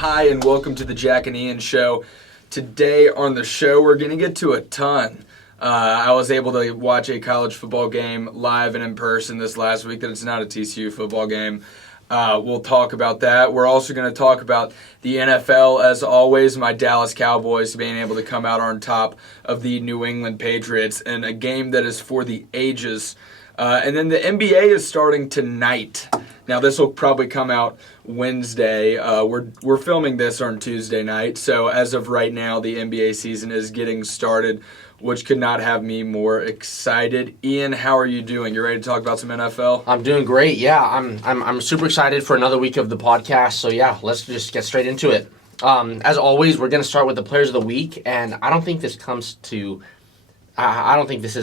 Hi, and welcome to the Jack and Ian Show. Today on the show, we're going to get to a ton. I was able to watch a college football game live and in person this last week that it's not a TCU football game. We'll talk about that. We're also going to talk about the NFL, as always, my Dallas Cowboys being able to come out on top of the New England Patriots in a game that is for the ages. And then the NBA is starting tonight. Now, this will probably come out Wednesday. We're filming this on Tuesday night. So as of right now, the NBA season is getting started, which could not have me more excited. Ian, how are you doing? You ready to talk about some NFL? I'm doing great. Yeah, I'm super excited for another week of the podcast. So yeah, let's just get straight into it. As always, we're going to start with the players of the week, and I don't think this is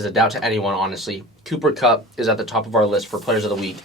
a doubt to anyone, honestly. Cooper Kupp is at the top of our list for players of the week.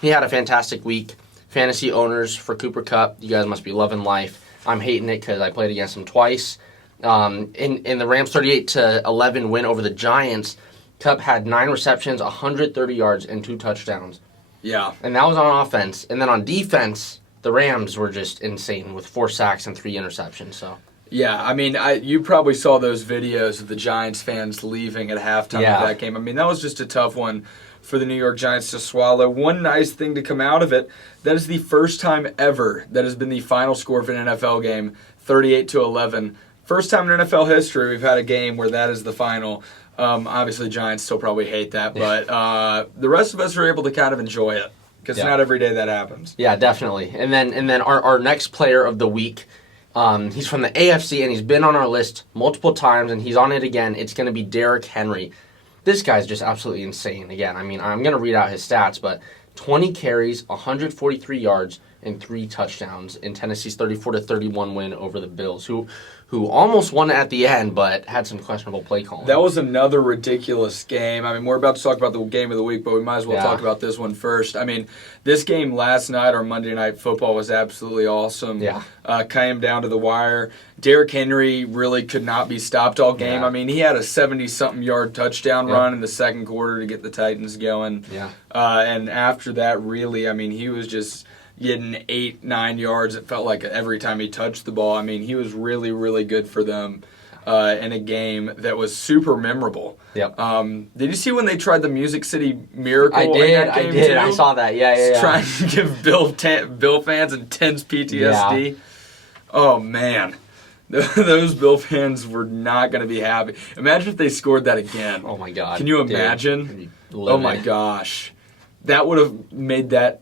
He had a fantastic week. Fantasy owners for Cooper Kupp, you guys must be loving life. I'm hating it because I played against him twice. In the Rams 38-11 win over the Giants, Kupp had 9 receptions, 130 yards, and 2 touchdowns. Yeah. And that was on offense. And then on defense, the Rams were just insane with 4 sacks and 3 interceptions. So. Yeah, I mean, you probably saw those videos of the Giants fans leaving at halftime of that game. I mean, that was just a tough one for the New York Giants to swallow. One nice thing to come out of it, that is the first time ever that has been the final score of an NFL game, 38-11. First time in NFL history we've had a game where that is the final. Obviously, Giants still probably hate that, but the rest of us are able to kind of enjoy it because not every day that happens. Yeah, definitely. And then our next player of the week, he's from the AFC, and he's been on our list multiple times, and he's on it again. It's going to be Derrick Henry. This guy's just absolutely insane. Again, I mean, I'm going to read out his stats, but 20 carries, 143 yards, and 3 touchdowns in Tennessee's 34-31 win over the Bills, who almost won at the end, but had some questionable play calling. That was another ridiculous game. I mean, we're about to talk about the game of the week, but we might as well talk about this one first. I mean, this game last night, our Monday Night Football, was absolutely awesome. Yeah. Came down to the wire. Derrick Henry really could not be stopped all game. Yeah. I mean, he had a 70-something yard touchdown run in the second quarter to get the Titans going. Yeah. And after that, really, I mean, he was just getting 8-9 yards. It felt like every time he touched the ball. I mean, he was really, really good for them in a game that was super memorable. Yep. Did you see when they tried the Music City Miracle? I did. Too? I saw that. Yeah. Trying to give Bill fans intense PTSD. Yeah. Oh, man. Those Bill fans were not going to be happy. Imagine if they scored that again. Oh, my God. Can you imagine? Oh, my gosh. That would have made that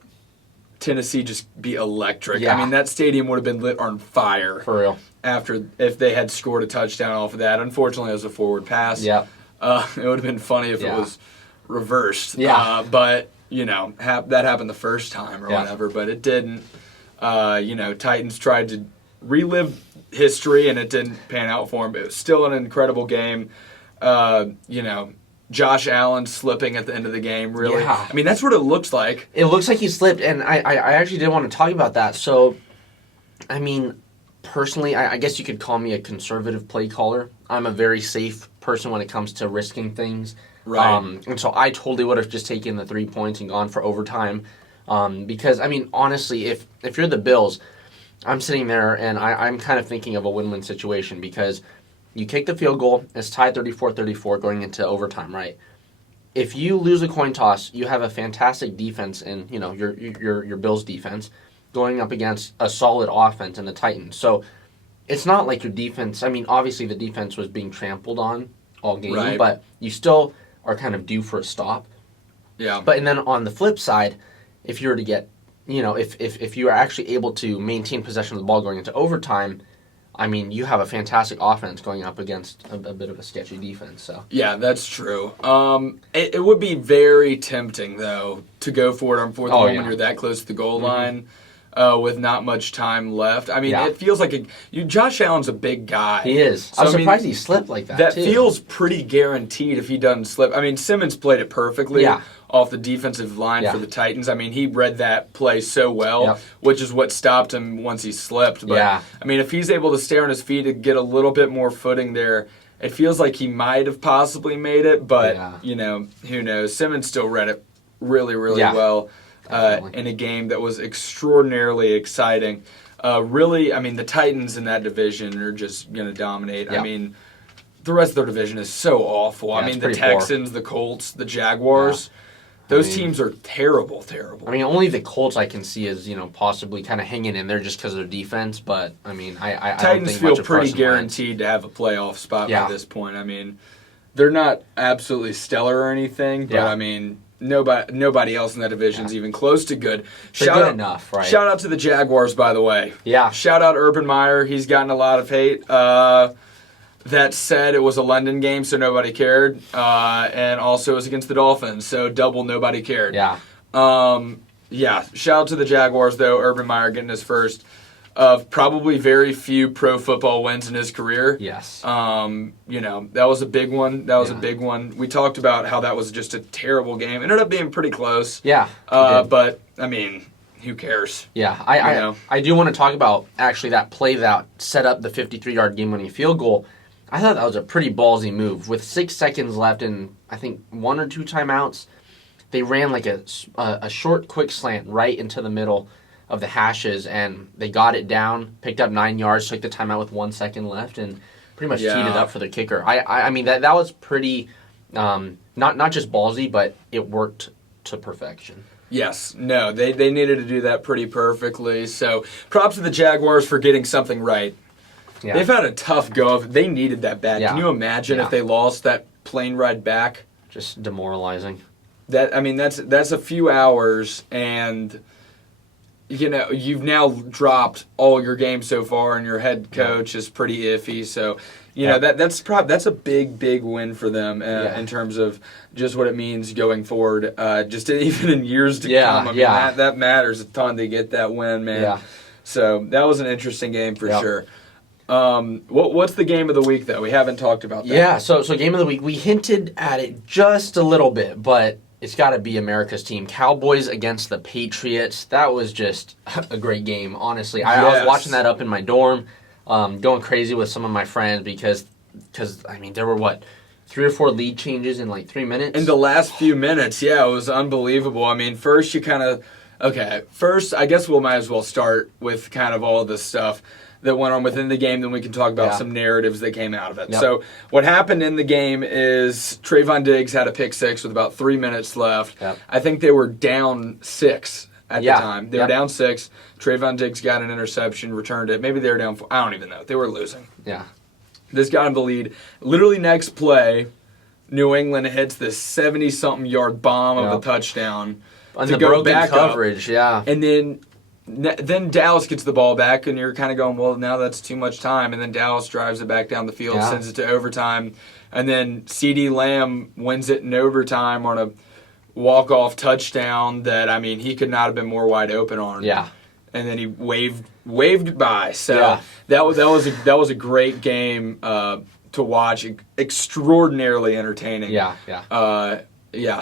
Tennessee just be electric. Yeah. I mean, that stadium would have been lit on fire. For real. If they had scored a touchdown off of that. Unfortunately, it was a forward pass. Yeah. It would have been funny if it was reversed. Yeah. But, that happened the first time or whatever, but it didn't. Titans tried to relive history, and it didn't pan out for them. But it was still an incredible game. Josh Allen slipping at the end of the game, really. Yeah. I mean, that's what it looks like. It looks like he slipped, and I actually did want to talk about that. So, I mean, personally, I guess you could call me a conservative play caller. I'm a very safe person when it comes to risking things. Right. And so I totally would have just taken the 3 points and gone for overtime. Because, I mean, honestly, if you're the Bills, I'm sitting there, and I'm kind of thinking of a win-win situation because you kick the field goal, it's tied 34-34 going into overtime, right? If you lose a coin toss, you have a fantastic defense in, your Bills defense going up against a solid offense in the Titans. So it's not like your defense, I mean, obviously the defense was being trampled on all game, but you still are kind of due for a stop. Yeah. But and then on the flip side, if you were to get, if you are actually able to maintain possession of the ball going into overtime, I mean, you have a fantastic offense going up against a bit of a sketchy defense. So yeah, that's true. It would be very tempting, though, to go for it on fourth and one when you're that close to the goal line with not much time left. I mean, it feels like Josh Allen's a big guy. He is. So, I'm surprised he slipped like that, That feels pretty guaranteed if he doesn't slip. I mean, Simmons played it perfectly. Off the defensive line for the Titans. I mean, he read that play so well, which is what stopped him once he slipped. But, I mean, if he's able to stay on his feet and get a little bit more footing there, it feels like he might have possibly made it. But, who knows? Simmons still read it really, really well in a game that was extraordinarily exciting. Really, I mean, the Titans in that division are just going to dominate. Yeah. I mean, the rest of their division is so awful. Yeah, I mean, the pretty poor. Texans, the Colts, the Jaguars, those teams are terrible. I mean, only the Colts I can see as, possibly kind of hanging in there just because of their defense. But, I mean, I don't Titans think feel much of pretty Carson guaranteed to have a playoff spot Yeah. by this point. I mean, they're not absolutely stellar or anything, but, Yeah. I mean, nobody else in that division is even close to good. They're good enough, right? Shout out to the Jaguars, by the way. Yeah. Shout out Urban Meyer. He's gotten a lot of hate. That said, it was a London game, so nobody cared. And also it was against the Dolphins, so double nobody cared. Yeah. Shout out to the Jaguars, though. Urban Meyer getting his first of probably very few pro football wins in his career. Yes. That was a big one. A big one. We talked about how that was just a terrible game. Ended up being pretty close. Yeah. But, I mean, who cares? Yeah. I do want to talk about, actually, that play that set up the 53-yard game-winning field goal. I thought that was a pretty ballsy move. With 6 seconds left and, I think, 1 or 2 timeouts, they ran like a short, quick slant right into the middle of the hashes, and they got it down, picked up 9 yards, took the timeout with 1 second left, and pretty much teed it up for the kicker. I mean, that was pretty, not just ballsy, but it worked to perfection. Yes. No, they needed to do that pretty perfectly. So props to the Jaguars for getting something right. Yeah. They've had a tough go of it. They needed that bad. Yeah. Can you imagine if they lost that plane ride back? Just demoralizing. That's a few hours, and you've now dropped all your games so far, and your head coach is pretty iffy. So that's a big win for them in terms of just what it means going forward. Just even in years to come. I mean, that matters a ton to get that win, man. Yeah. So that was an interesting game for sure. What's the game of the week, though? We haven't talked about that. Yeah, so game of the week, we hinted at it just a little bit, but it's got to be America's team. Cowboys against the Patriots. That was just a great game, honestly. I was watching that up in my dorm, going crazy with some of my friends because I mean, there were, 3 or 4 lead changes in 3 minutes? In the last few minutes, it was unbelievable. I mean, first I guess we might as well start with kind of all of this stuff that went on within the game, then we can talk about some narratives that came out of it. Yep. So what happened in the game is Trayvon Diggs had a pick six with about 3 minutes left. Yep. I think they were down 6 at the time. They were down 6. Trayvon Diggs got an interception, returned it. Maybe they were down 4. I don't even know. They were losing. Yeah. This got him the lead. Literally next play, New England hits this 70-something yard bomb of a touchdown. On to the go broken back coverage, up. And then Dallas gets the ball back, and you're kind of going, well, now that's too much time. And then Dallas drives it back down the field, sends it to overtime. And then CeeDee Lamb wins it in overtime on a walk-off touchdown that, I mean, he could not have been more wide open on. Yeah. And then he waved by. So that was a great game to watch. Extraordinarily entertaining.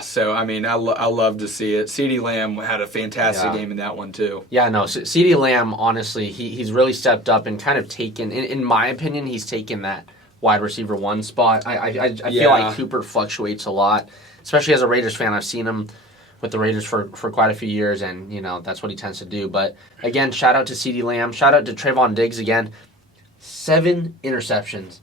So, I mean, I love to see it. CeeDee Lamb had a fantastic game in that one, too. Yeah, no, CeeDee Lamb, honestly, he's really stepped up and kind of taken, in my opinion, he's taken that wide receiver 1 spot. I feel like Cooper fluctuates a lot, especially as a Raiders fan. I've seen him with the Raiders for quite a few years, and, that's what he tends to do. But, again, shout out to CeeDee Lamb. Shout out to Trayvon Diggs again. 7 interceptions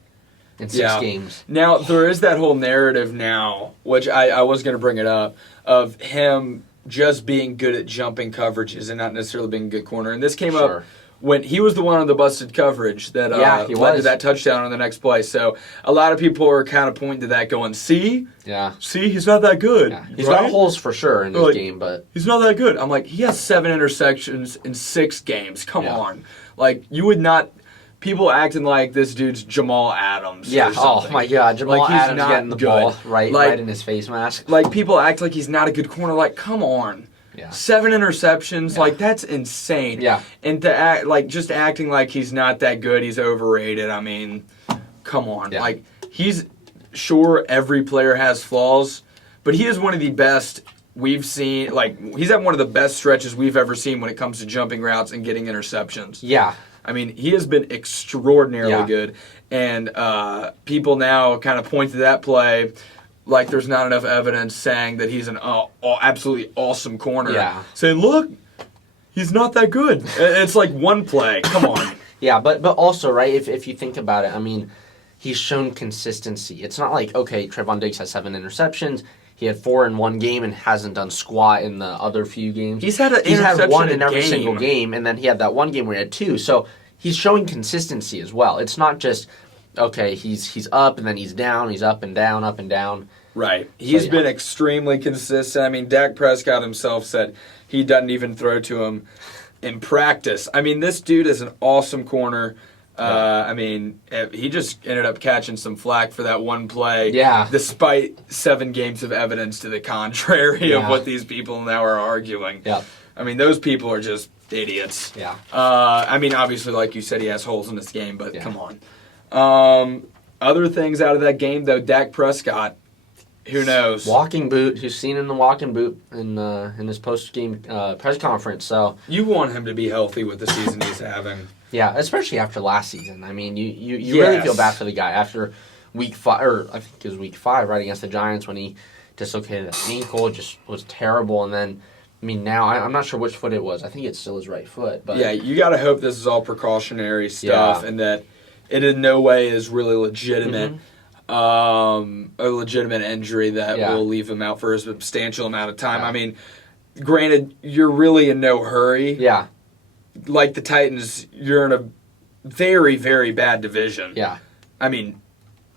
in 6 games. Now, there is that whole narrative now, which I was going to bring it up, of him just being good at jumping coverages and not necessarily being a good corner. And this came up when he was the one on the busted coverage that led to that touchdown on the next play. So a lot of people are kind of pointing to that going, see, he's not that good. Yeah. He's got holes for sure in this game, but he's not that good. I'm like, he has 7 intersections in 6 games. Come on. Like, you would not... People acting like this dude's Jamal Adams. Yeah, oh my God. Jamal Adams getting the ball right in his face mask. Like, people act like he's not a good corner. Like, come on. Yeah. 7 interceptions. Like, that's insane. Yeah. And to act, like, just acting like he's not that good, he's overrated. I mean, come on. Yeah. Like, he's, sure, every player has flaws, but he is one of the best we've seen. Like, he's had one of the best stretches we've ever seen when it comes to jumping routes and getting interceptions. Yeah. I mean, he has been extraordinarily good, and people now kind of point to that play like there's not enough evidence saying that he's an absolutely awesome corner. Yeah. Saying, look, he's not that good. It's like one play. Come on. Yeah, but also, right, if you think about it, I mean, he's shown consistency. It's not like, okay, Trevon Diggs has 7 interceptions. He had 4 in one game and hasn't done squat in the other few games. He's had one in every single game, and then he had that one game where he had 2. So he's showing consistency as well. It's not just, okay, he's up and then he's down. He's up and down, up and down. Right. He's been extremely consistent. I mean, Dak Prescott himself said he doesn't even throw to him in practice. I mean, this dude is an awesome corner. I mean, he just ended up catching some flack for that one play. Yeah. Despite 7 games of evidence to the contrary of what these people now are arguing. Yeah. I mean, those people are just idiots. Yeah. I mean, obviously, like you said, he has holes in this game, but come on. Other things out of that game, though, Dak Prescott, who knows? Walking boot. Who's seen in the walking boot in his post-game press conference. So you want him to be healthy with the season he's having. Yeah, especially after last season. I mean, you really feel bad for the guy after week 5, or I think it was week 5, right, against the Giants when he dislocated that ankle. It just was terrible. And then, I mean, now I'm not sure which foot it was. I think it's still his right foot. But yeah, you got to hope this is all precautionary stuff and that it in no way is really legitimate. A legitimate injury that will leave him out for a substantial amount of time. I mean, granted, you're really in no hurry. Yeah. Like the Titans, you're in a very, very bad division. Yeah. I mean,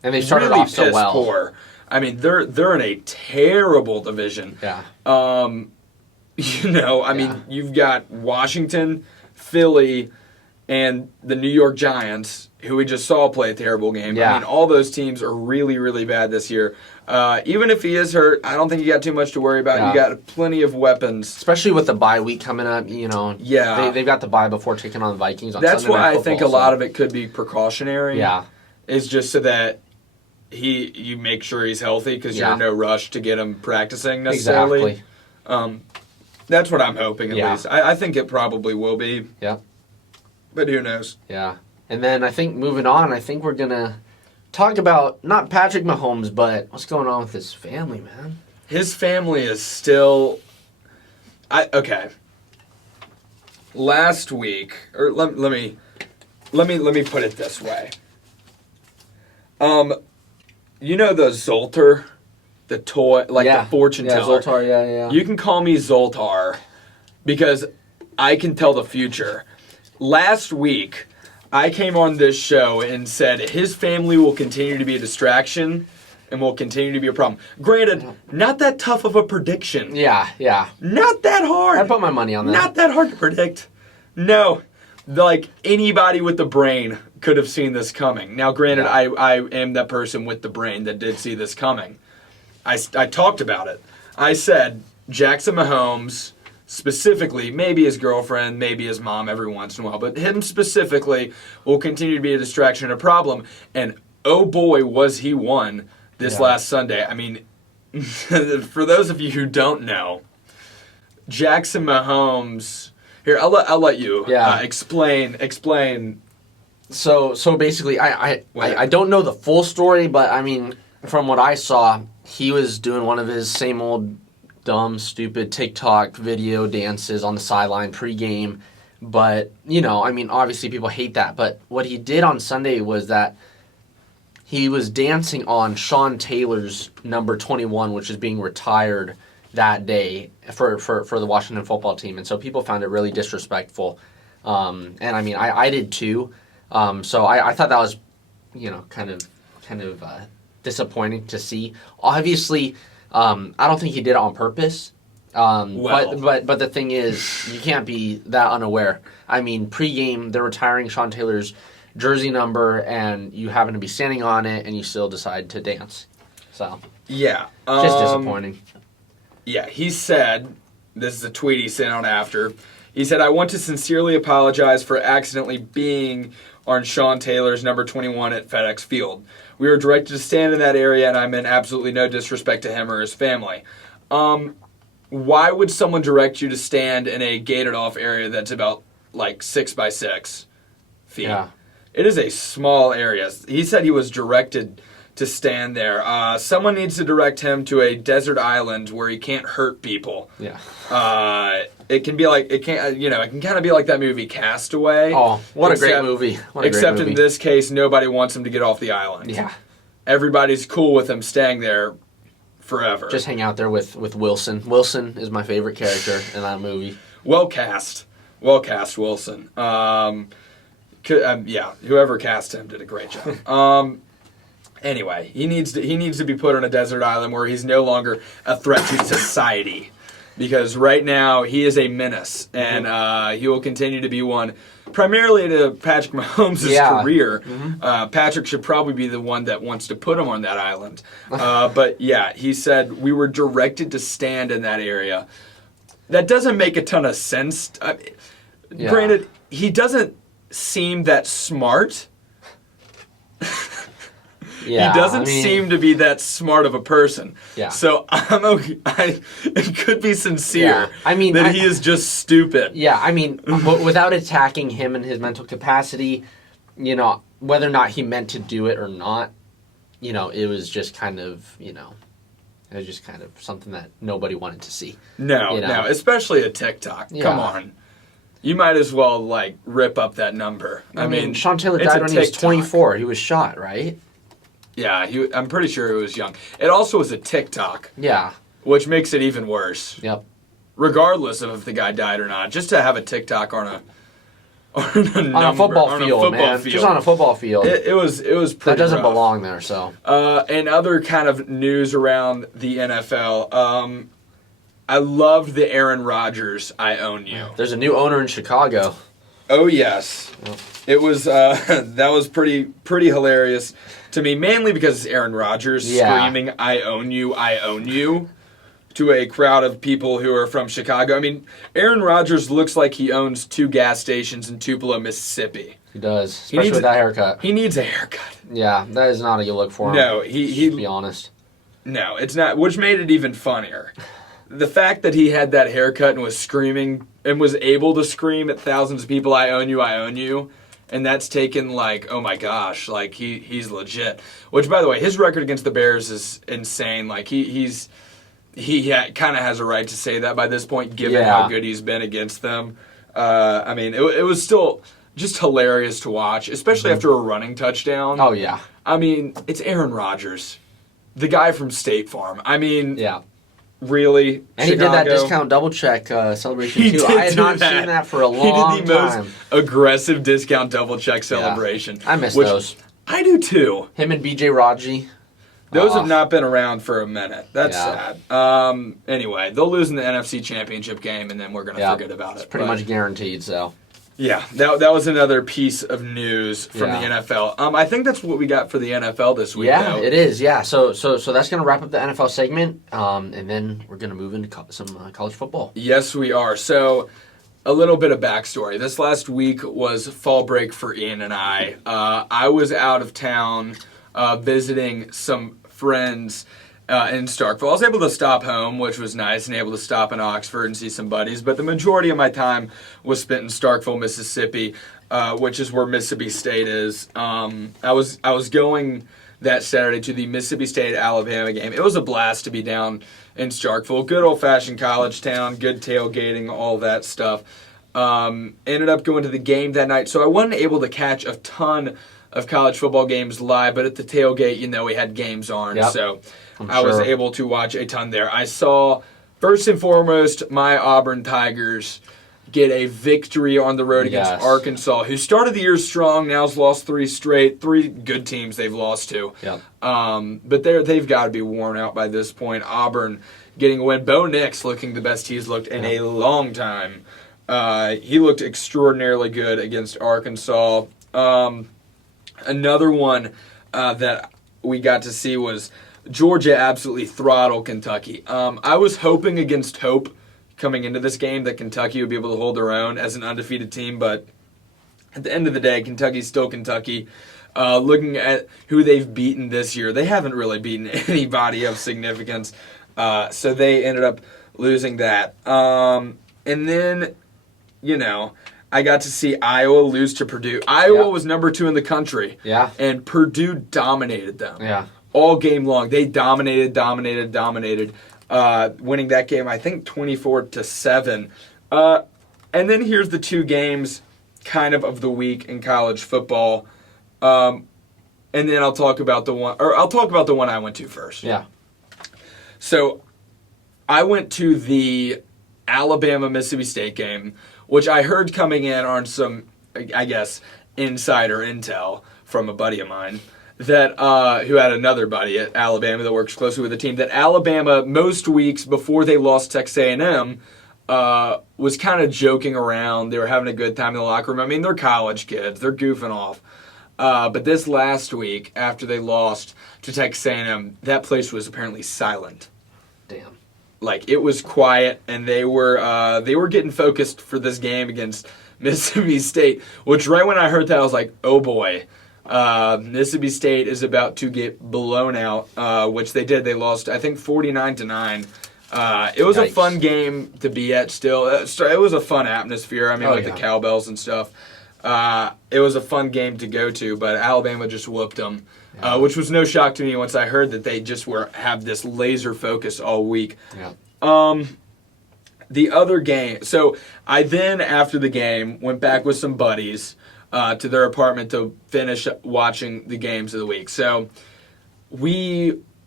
and they started really off so well. Poor. I mean, they're in a terrible division. Yeah. You know, I mean, you've got Washington, Philly, and the New York Giants, who we just saw play a terrible game. Yeah. I mean, all those teams are really, really bad this year. Even if he is hurt, I don't think you got too much to worry about. Yeah. You got plenty of weapons. Especially with the bye week coming up, you know. Yeah. They've got the bye before taking on the Vikings on That's Sunday Night why Football, I think a lot of it could be precautionary. Yeah. It's just so that you make sure he's healthy because you're in no rush to get him practicing necessarily. Exactly. That's what I'm hoping at least. I think it probably will be. Yeah. But who knows? Yeah. And then I think moving on, I think we're going to talk about not Patrick Mahomes, but what's going on with his family, man. His family is still... Okay. Last week, or let me put it this way. You know the Zoltar, the toy, like the fortune teller. Zoltar, yeah. You can call me Zoltar because I can tell the future. Last week, I came on this show and said his family will continue to be a distraction and will continue to be a problem. Granted, not that tough of a prediction. Yeah. Not that hard. I put my money on that. Not that hard to predict. No. Like, anybody with the brain could have seen this coming. Now, granted, I am that person with the brain that did see this coming. I talked about it. I said, Jackson Mahomes... specifically, maybe his girlfriend, maybe his mom every once in a while, but him specifically will continue to be a distraction and a problem. And oh boy, was he one this last Sunday. I mean, for those of you who don't know, Jackson Mahomes. Here, I'll let you explain. So basically, I don't know the full story, but I mean, from what I saw, he was doing one of his same old dumb, stupid TikTok video dances on the sideline pregame. But, you know, I mean, obviously people hate that. But what he did on Sunday was that he was dancing on Sean Taylor's number 21, which is being retired that day for the Washington football team. And so people found it really disrespectful. And, I mean, I did too. So I thought that was, you know, kind of disappointing to see. Obviously... I don't think he did it on purpose. But the thing is, you can't be that unaware. I mean, pregame, they're retiring Sean Taylor's jersey number, and you happen to be standing on it, and you still decide to dance. So, just disappointing. Yeah, he said, this is a tweet he sent out after, he said, I want to sincerely apologize for accidentally being on Sean Taylor's number 21 at FedEx Field. We were directed to stand in that area, and I meant absolutely no disrespect to him or his family. Why would someone direct you to stand in a gated-off area that's about, 6 by 6 feet? Yeah. It is a small area. He said he was directed to stand there. Someone needs to direct him to a desert island where he can't hurt people. Yeah. it can be like, it can kind of be like that movie Castaway. Oh, what a great movie. Except in this case, nobody wants him to get off the island. Yeah. Everybody's cool with him staying there forever. Just hang out there with Wilson. Wilson is my favorite character in that movie. Well cast Wilson. Whoever cast him did a great job. Anyway, he needs to be put on a desert island where he's no longer a threat to society, because right now he is a menace, and he will continue to be one, primarily to Patrick Mahomes' career. Mm-hmm. Patrick should probably be the one that wants to put him on that island. But yeah, he said we were directed to stand in that area. That doesn't make a ton of sense. Granted, he doesn't seem that smart. Yeah, he doesn't seem to be that smart of a person. Yeah. So I'm okay. It could be sincere. Yeah. That he is just stupid. Yeah, without attacking him and his mental capacity, whether or not he meant to do it or not, it was just kind of, something that nobody wanted to see. No, especially a TikTok. Yeah. Come on. You might as well, rip up that number. I mean, Sean Taylor died when he was 24. He was shot, right? Yeah, I'm pretty sure he was young. It also was a TikTok. Yeah. Which makes it even worse. Yep. Regardless of if the guy died or not. Just to have a TikTok on a football field. Just on a football field. It was pretty That doesn't rough. belong there, so. And other kind of news around the NFL. I loved the Aaron Rodgers I Own You. There's a new owner in Chicago. Oh, yes. Yep. It was, that was pretty hilarious to me, mainly because it's Aaron Rodgers screaming, I own you, to a crowd of people who are from Chicago. I mean, Aaron Rodgers looks like he owns 2 gas stations in Tupelo, Mississippi. He does, especially with that haircut. He needs a haircut. Yeah, that is not a good look for him. No, to be honest. No, it's not, which made it even funnier. The fact that he had that haircut and was screaming, and was able to scream at thousands of people, I own you, and that's taken oh my gosh, he's legit. Which, by the way, his record against the Bears is insane. He kind of has a right to say that by this point, given how good he's been against them. It was still just hilarious to watch, especially after a running touchdown. Oh, yeah. It's Aaron Rodgers, the guy from State Farm. Yeah. Really? And Chicago. He did that discount double check celebration too. I had not seen that for a long time. He did the most aggressive discount double check celebration. I miss those. I do too. Him and BJ Raji. Those have not been around for a minute. That's sad. Anyway, they'll lose in the NFC Championship game, and then we're going to forget about it. It's pretty much guaranteed, so. Yeah, that was another piece of news from the NFL. I think that's what we got for the NFL this week. Yeah, it is. Yeah, so that's going to wrap up the NFL segment, and then we're going to move into some college football. Yes, we are. So, a little bit of backstory. This last week was fall break for Ian and I. I was out of town visiting some friends in Starkville. I was able to stop home, which was nice, and able to stop in Oxford and see some buddies. But the majority of my time was spent in Starkville, Mississippi, which is where Mississippi State is. I was going that Saturday to the Mississippi State-Alabama game. It was a blast to be down in Starkville. Good old-fashioned college town, good tailgating, all that stuff. Ended up going to the game that night, so I wasn't able to catch a ton of college football games live, but at the tailgate, we had games on, so I was able to watch a ton there. I saw, first and foremost, my Auburn Tigers get a victory on the road against Arkansas, who started the year strong, now has lost 3 straight, 3 good teams they've lost to. Yep. But they've got to be worn out by this point. Auburn getting a win. Bo Nix looking the best he's looked in a long time. He looked extraordinarily good against Arkansas. Another one that we got to see was Georgia absolutely throttled Kentucky. I was hoping against hope coming into this game that Kentucky would be able to hold their own as an undefeated team, but at the end of the day, Kentucky's still Kentucky. Looking at who they've beaten this year, they haven't really beaten anybody of significance, so they ended up losing that. And then, I got to see Iowa lose to Purdue. Iowa was number 2 in the country. Yeah. And Purdue dominated them. Yeah. All game long. They dominated. Winning that game, I think 24-7. And then here's the two games kind of the week in college football. And then I'll talk about the one I went to first. Yeah. So I went to the Alabama-Mississippi State game, which I heard coming in on some, I guess, insider intel from a buddy of mine that who had another buddy at Alabama that works closely with the team, that Alabama, most weeks before they lost Texas A&M, was kind of joking around. They were having a good time in the locker room. I mean, they're college kids. They're goofing off. But this last week, after they lost to Texas A&M, that place was apparently silent. Damn. Like, it was quiet, and they were getting focused for this game against Mississippi State, which right when I heard that, I was like, oh boy, Mississippi State is about to get blown out, which they did. They lost, I think, 49-9. It was a fun game to be at still. It was a fun atmosphere, I mean, with the cowbells and stuff. It was a fun game to go to, but Alabama just whooped them, which was no shock to me once I heard that they just have this laser focus all week. Yeah. The other game, so I then, after the game, went back with some buddies to their apartment to finish watching the games of the week. So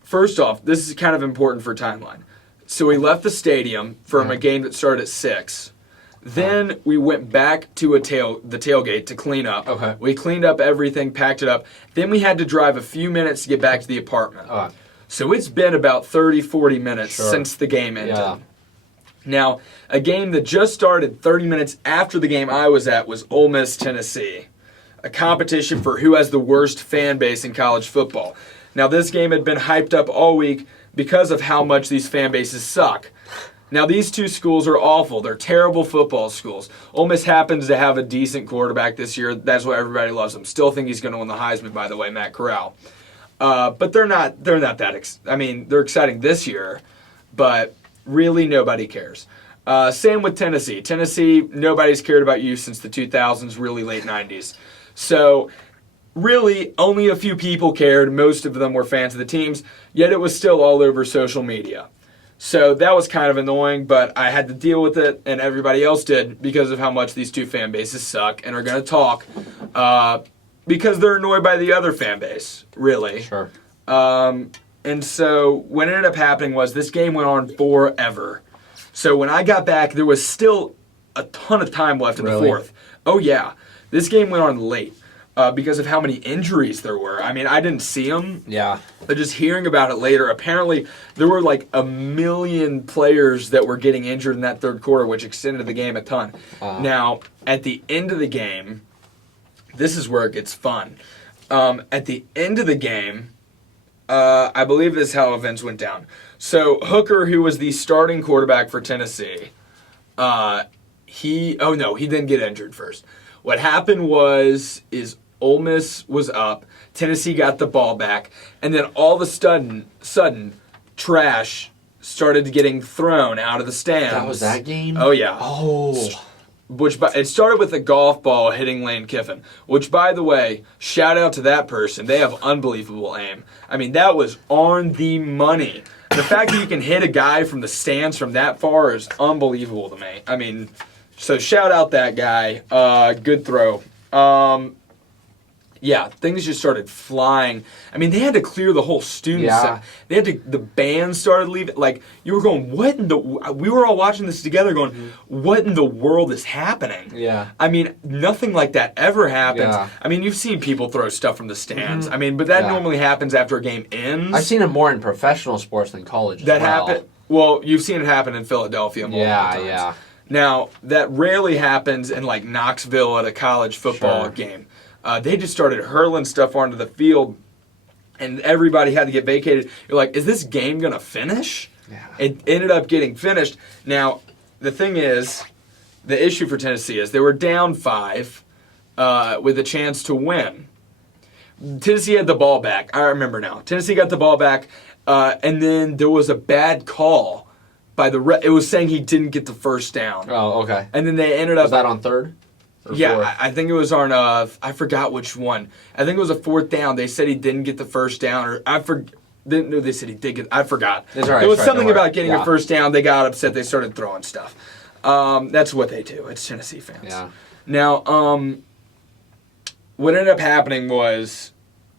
first off, this is kind of important for timeline. So we left the stadium from a game that started at 6. Then we went back to the tailgate to clean up. Okay. We cleaned up everything, packed it up. Then we had to drive a few minutes to get back to the apartment. So it's been about 30, 40 minutes since the game ended. Yeah. Now, a game that just started 30 minutes after the game I was at was Ole Miss, Tennessee, a competition for who has the worst fan base in college football. Now, this game had been hyped up all week because of how much these fan bases suck. Now, these two schools are awful. They're terrible football schools. Ole Miss happens to have a decent quarterback this year. That's why everybody loves him. Still think he's going to win the Heisman, by the way, Matt Corral. But they're not that they're exciting this year, but really nobody cares. Same with Tennessee. Tennessee, nobody's cared about you since the 2000s, really late 90s. So really, only a few people cared. Most of them were fans of the teams, yet it was still all over social media. So that was kind of annoying, but I had to deal with it, and everybody else did, because of how much these two fan bases suck and are going to talk, because they're annoyed by the other fan base, really. Sure. And so what ended up happening was this game went on forever. So when I got back, there was still a ton of time left in the fourth. Oh, yeah. This game went on late because of how many injuries there were. I mean, I didn't see them. Yeah. But just hearing about it later, apparently there were like 1 million players that were getting injured in that third quarter, which extended the game a ton. Now, at the end of the game, this is where it gets fun. At the end of the game, I believe this is how events went down. So Hooker, who was the starting quarterback for Tennessee, he didn't get injured first. What happened is Ole Miss was up, Tennessee got the ball back, and then all of a sudden, trash started getting thrown out of the stands. That was that game? Oh, yeah. Oh. It started with a golf ball hitting Lane Kiffin, which, by the way, shout out to that person. They have unbelievable aim. I mean, that was on the money. The fact that you can hit a guy from the stands from that far is unbelievable to me. I mean, so shout out that guy. Good throw. Yeah, things just started flying. I mean, they had to clear the whole student set. The band started leaving. Like, you were going, we were all watching this together going, what in the world is happening? Yeah. I mean, nothing like that ever happens. Yeah. I mean, you've seen people throw stuff from the stands. I mean, but that normally happens after a game ends. I've seen it more in professional sports than college that happen. Well, you've seen it happen in Philadelphia multiple times. Yeah. Now, that rarely happens in, like, Knoxville at a college football game. They just started hurling stuff onto the field, and everybody had to get vacated. You're like, is this game going to finish? Yeah. It ended up getting finished. Now, the thing is, the issue for Tennessee is they were down 5 with a chance to win. Tennessee had the ball back. I remember now. Tennessee got the ball back, and then there was a bad call by the it was saying he didn't get the first down. Oh, okay. And then they ended up... Was that on third? Yeah, I think it was on, I forgot which one. I think it was a 4th down. They said he didn't get the first down, or they said he did get, I forgot. It's all right, there was something about getting a first down. They got upset. They started throwing stuff. That's what they do. It's Tennessee fans. Yeah. Now, what ended up happening was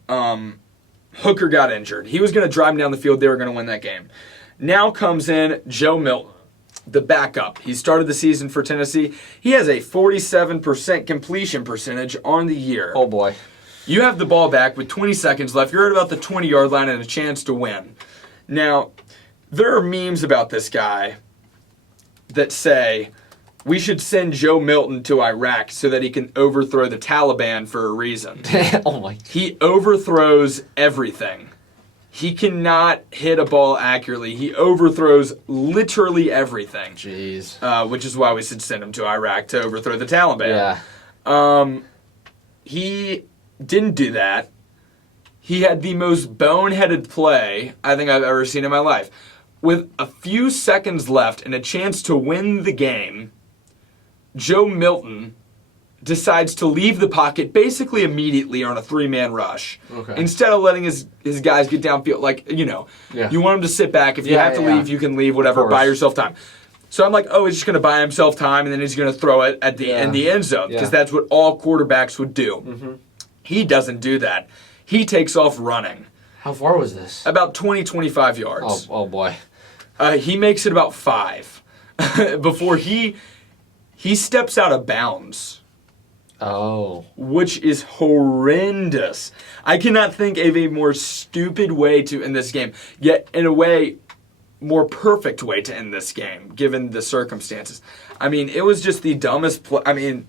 Hooker got injured. He was going to drive him down the field. They were going to win that game. Now comes in Joe Milton, the backup. He started the season for Tennessee. He has a 47% completion percentage on the year. Oh, boy. You have the ball back with 20 seconds left. You're at about the 20-yard line and a chance to win. Now, there are memes about this guy that say we should send Joe Milton to Iraq so that he can overthrow the Taliban for a reason. Oh, my. He overthrows everything. He cannot hit a ball accurately. He overthrows literally everything. Jeez. Which is why we should send him to Iraq to overthrow the Taliban. Yeah. He didn't do that. He had the most boneheaded play I think I've ever seen in my life. With a few seconds left and a chance to win the game, Joe Milton decides to leave the pocket basically immediately on a three-man rush. Okay. Instead of letting his guys get downfield. Like, you want him to sit back. If you have to leave, you can leave, whatever, buy yourself time. So I'm like, he's just going to buy himself time, and then he's going to throw it at the end zone, because that's what all quarterbacks would do. Mm-hmm. He doesn't do that. He takes off running. How far was this? About 20, 25 yards. Oh boy. He makes it about 5 before he steps out of bounds. Oh. Which is horrendous. I cannot think of a more stupid way to end this game, yet in a way, more perfect way to end this game, given the circumstances. I mean, it was just the dumbest play. I mean,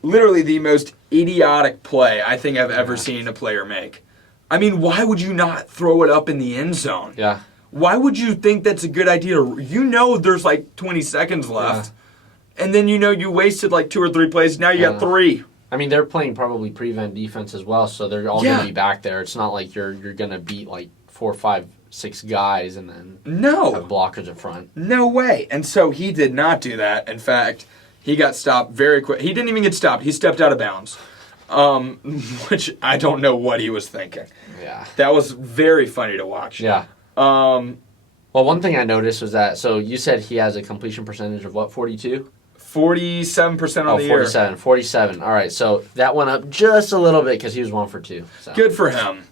literally the most idiotic play I think I've ever seen a player make. I mean, why would you not throw it up in the end zone? Yeah. Why would you think that's a good idea? There's like 20 seconds left. Yeah. And then you wasted like 2 or 3 plays. Now you got 3. I mean, they're playing probably prevent defense as well, so they're all going to be back there. It's not like you're going to beat like 4, 5, 6 guys and then have blockers in front. No way. And so he did not do that. In fact, he got stopped very quick. He didn't even get stopped. He stepped out of bounds, which I don't know what he was thinking. Yeah. That was very funny to watch. Yeah. Well, one thing I noticed was that, so you said he has a completion percentage of what, 42? 47% on the year. 47. All right, so that went up just a little bit because he was 1 for 2. So. Good for him.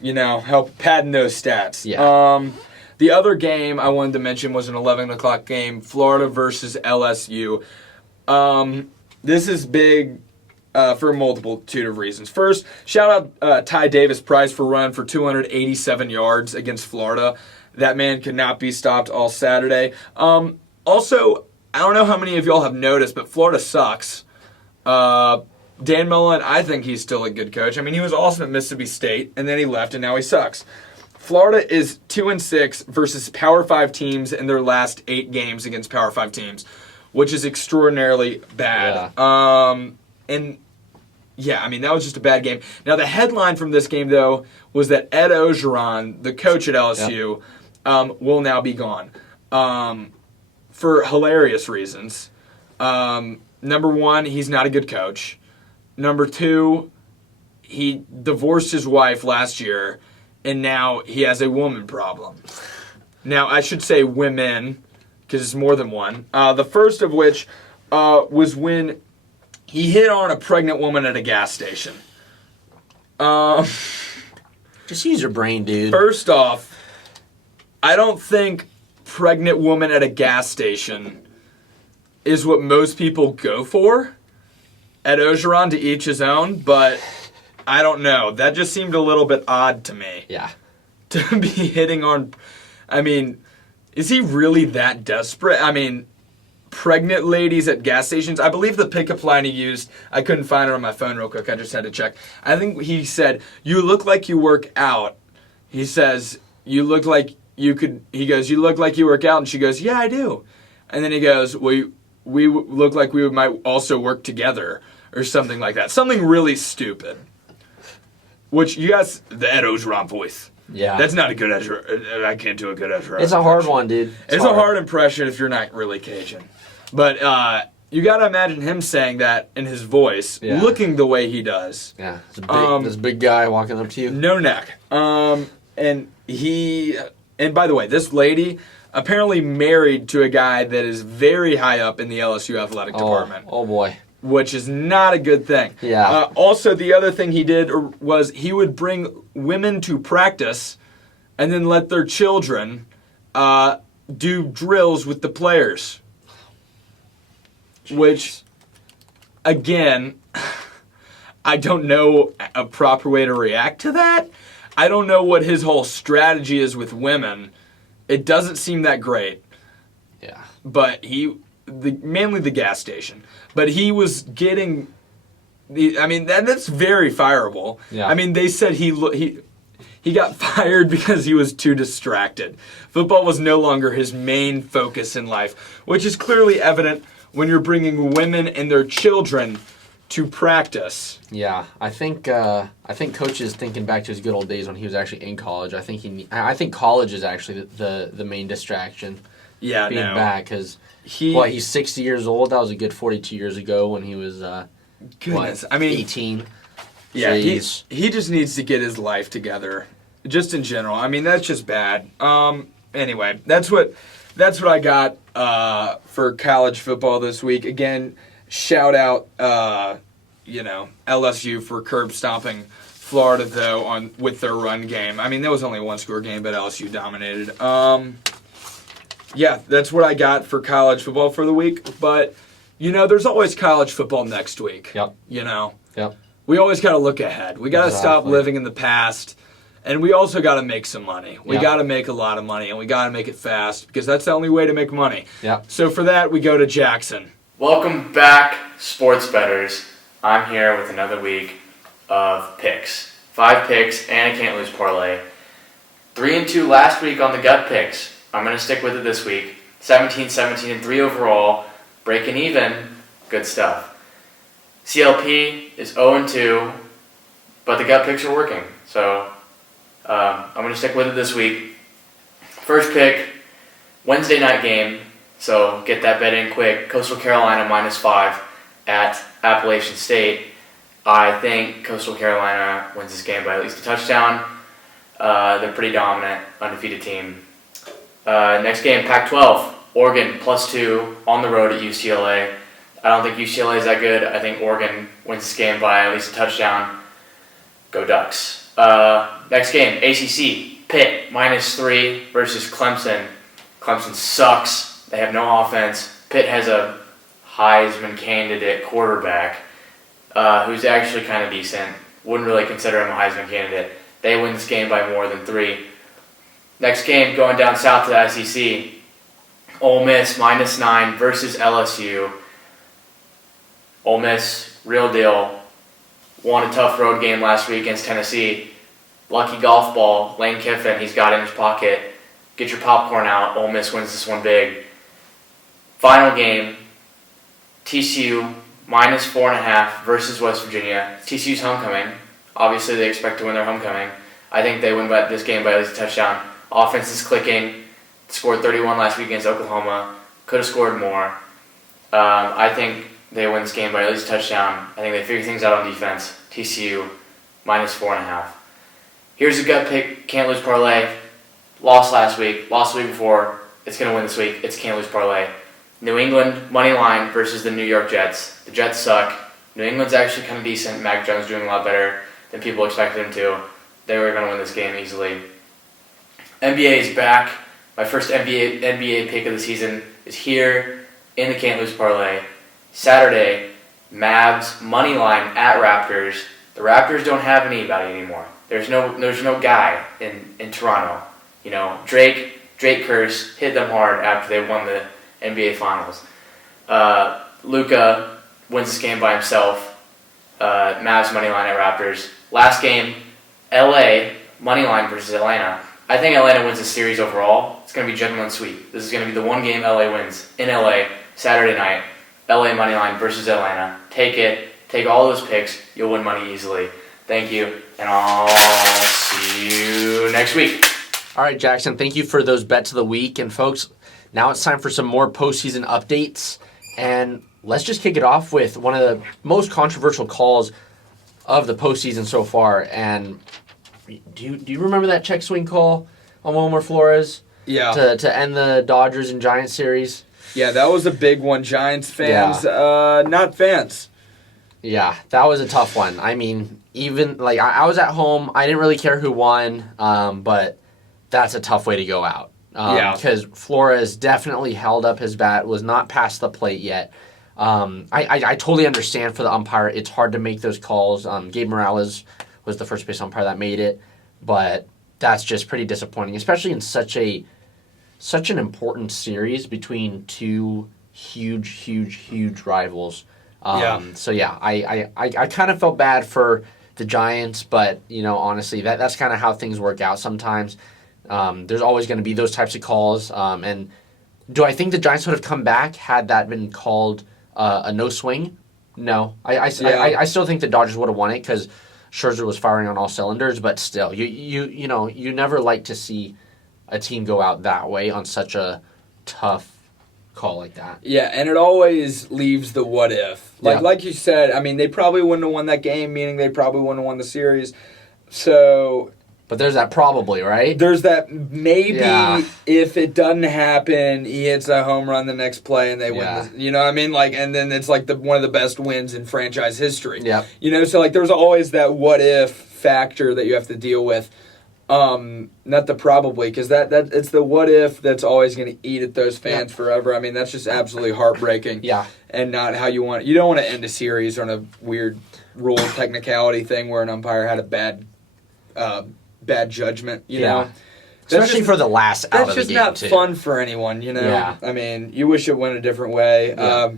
Help padding those stats. Yeah. The other game I wanted to mention was an 11 o'clock game, Florida versus LSU. This is big for a multitude of reasons. First, shout out Ty Davis-Price for running for 287 yards against Florida. That man could not be stopped all Saturday. Also, I don't know how many of y'all have noticed, but Florida sucks. Dan Mullen, I think he's still a good coach. I mean, he was awesome at Mississippi State, and then he left, and now he sucks. Florida is 2-6 versus Power 5 teams in their last 8 games against Power 5 teams, which is extraordinarily bad. Yeah. That was just a bad game. Now, the headline from this game, though, was that Ed Orgeron, the coach at LSU, will now be gone for hilarious reasons. Number 1, he's not a good coach. Number 2, he divorced his wife last year, and now he has a woman problem. Now, I should say women, because it's more than one. The first of which was when he hit on a pregnant woman at a gas station. Just use your brain, dude. First off, I don't think pregnant woman at a gas station is what most people go for. At Orgeron, to each his own, but I don't know. That just seemed a little bit odd to me. Yeah. To be hitting on... I mean, is he really that desperate? I mean, pregnant ladies at gas stations. I believe the pickup line he used, I couldn't find it on my phone real quick. I just had to check. I think he said, "You look like you work out." He says, "You look like you could..." He goes, "You look like you work out." And she goes, "Yeah, I do." And then he goes, "We look like we might also work together." Or something like that. Something really stupid. Which, you guys, the Ed Orgeron voice. Yeah. That's not a good Ed. I can't do a good Ed Orgeron. It's a hard one, dude. It's a hard impression if you're not really Cajun. But you got to imagine him saying that in his voice, looking the way he does. Yeah. This big guy walking up to you. No neck. And by the way, this lady, apparently married to a guy that is very high up in the LSU athletic department. Oh, boy. Which is not a good thing. Yeah. Also, the other thing he did was he would bring women to practice and then let their children do drills with the players. Jeez. Which, again, I don't know a proper way to react to that. I don't know what his whole strategy is with women. It doesn't seem that great. Yeah. But mainly the gas station. But he was getting, that's very fireable. Yeah. I mean, they said he got fired because he was too distracted. Football was no longer his main focus in life, which is clearly evident when you're bringing women and their children to practice. Yeah, I think Coach is thinking back to his good old days when he was actually in college. I think college is actually the main distraction. Yeah, being back because he's 60 years old. That was a good 42 years ago when he was 18. Yeah, he just needs to get his life together, just in general. I mean, that's just bad. Anyway, that's what I got for college football this week. Again, shout out LSU for curb stomping Florida though with their run game. I mean, that was only a one-score game, but LSU dominated. Yeah, that's what I got for college football for the week. But, there's always college football next week. Yep. Yep. We always got to look ahead. We got to stop living in the past. And we also got to make some money. We got to make a lot of money, and we got to make it fast because that's the only way to make money. Yep. So for that, we go to Jackson. Welcome back, sports bettors. I'm here with another week of picks. 5 picks and a can't lose parlay. 3-2 last week on the gut picks. I'm going to stick with it this week. 17-17-3 overall. Breaking even. Good stuff. CLP is 0-2, but the gut picks are working. So I'm going to stick with it this week. First pick, Wednesday night game. So get that bet in quick. Coastal Carolina -5 at Appalachian State. I think Coastal Carolina wins this game by at least a touchdown. They're pretty dominant, undefeated team. Next game, Pac-12, Oregon +2 on the road at UCLA. I don't think UCLA is that good. I think Oregon wins this game by at least a touchdown. Go Ducks. Next game, ACC, Pitt -3 versus Clemson. Clemson sucks. They have no offense. Pitt has a Heisman candidate quarterback who's actually kind of decent. Wouldn't really consider him a Heisman candidate. They win this game by more than 3. Next game, going down south to the SEC, Ole Miss -9 versus LSU. Ole Miss, real deal, won a tough road game last week against Tennessee. Lucky golf ball, Lane Kiffin, he's got it in his pocket. Get your popcorn out, Ole Miss wins this one big. Final game, TCU -4.5 versus West Virginia. TCU's homecoming. Obviously, they expect to win their homecoming. I think they win this game by at least a touchdown. Offense is clicking. Scored 31 last week against Oklahoma. Could have scored more. I think they win this game by at least a touchdown. I think they figure things out on defense. TCU -4.5. Here's a gut pick. Can't lose parlay. Lost last week. Lost the week before. It's going to win this week. It's can't lose parlay. New England money line versus the New York Jets. The Jets suck. New England's actually kind of decent. Mac Jones doing a lot better than people expected him to. They were going to win this game easily. NBA is back. My first NBA pick of the season is here in the Can't Lose Parlay. Saturday, Mavs money line at Raptors. The Raptors don't have anybody anymore. There's no guy in Toronto. Drake curse hit them hard after they won the NBA Finals. Luka wins this game by himself. Mavs money line at Raptors. Last game, LA money line versus Atlanta. I think Atlanta wins the series overall. It's going to be gentleman's sweep. This is going to be the one game LA wins in LA Saturday night. LA money line versus Atlanta. Take it. Take all those picks. You'll win money easily. Thank you, and I'll see you next week. All right, Jackson, thank you for those bets of the week. And folks, now it's time for some more postseason updates. And let's just kick it off with one of the most controversial calls of the postseason so far. And do you remember that check swing call on Wilmer Flores? to end the Dodgers and Giants series. Yeah, that was a big one. Giants fans, not fans. Yeah, that was a tough one. I mean, even like I was at home. I didn't really care who won, but that's a tough way to go out. Because Flores definitely held up his bat, was not past the plate yet. I totally understand for the umpire. It's hard to make those calls. Gabe Morales was the first base umpire that made it, but that's just pretty disappointing, especially in such an important series between two huge rivals. So yeah, I kind of felt bad for the Giants, but honestly, that's kind of how things work out sometimes. There's always going to be those types of calls. And do I think the Giants would have come back had that been called a no swing? No, I still think the Dodgers would have won it because Scherzer was firing on all cylinders. But still, you never like to see a team go out that way on such a tough call like that. Yeah, and it always leaves the what if. Like you said, I mean, they probably wouldn't have won that game, meaning they probably wouldn't have won the series. So, but there's that probably, right? There's that maybe if it doesn't happen, he hits a home run the next play and they win. You know what I mean? And then it's like one of the best wins in franchise history. Yeah. So there's always that what if factor that you have to deal with. Not the probably, because that it's the what if that's always going to eat at those fans forever. I mean, that's just absolutely heartbreaking. Yeah. And not how you want. You don't want to end a series on a weird rule technicality thing where an umpire had a bad judgment. You know, especially for the last out of the game. That's just not fun for anyone. Yeah. I mean, you wish it went a different way. Yeah.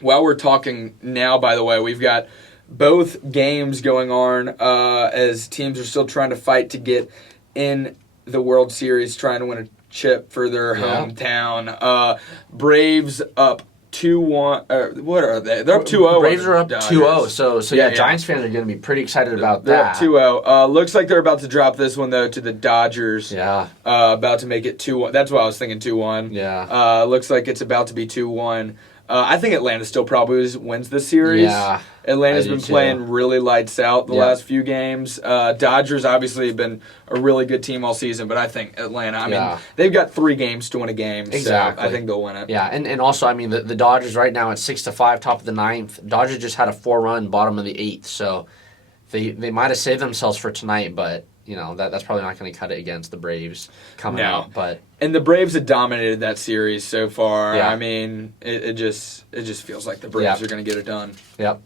While we're talking now, by the way, we've got both games going on as teams are still trying to fight to get in the World Series, trying to win a chip for their hometown. Braves up 2-1. What are they? They're up 2-0. Braves are up 2-0. So Giants fans are going to be pretty excited about that. They're up 2-0. Looks like they're about to drop this one, though, to the Dodgers. Yeah. About to make it 2-1. That's why I was thinking 2-1. Yeah. Looks like it's about to be 2-1. I think Atlanta still probably wins this series. Yeah, Atlanta's been playing really lights out the last few games. Dodgers obviously have been a really good team all season, but I think Atlanta, I mean, they've got 3 games to win a game, exactly. So I think they'll win it. Yeah, and also, I mean, the Dodgers right now at 6-5, top of the 9th. Dodgers just had a 4-run bottom of the 8th, so they might have saved themselves for tonight, but that's probably not going to cut it against the Braves coming out. And the Braves have dominated that series so far. Yeah. I mean, it just feels like the Braves are going to get it done. Yep.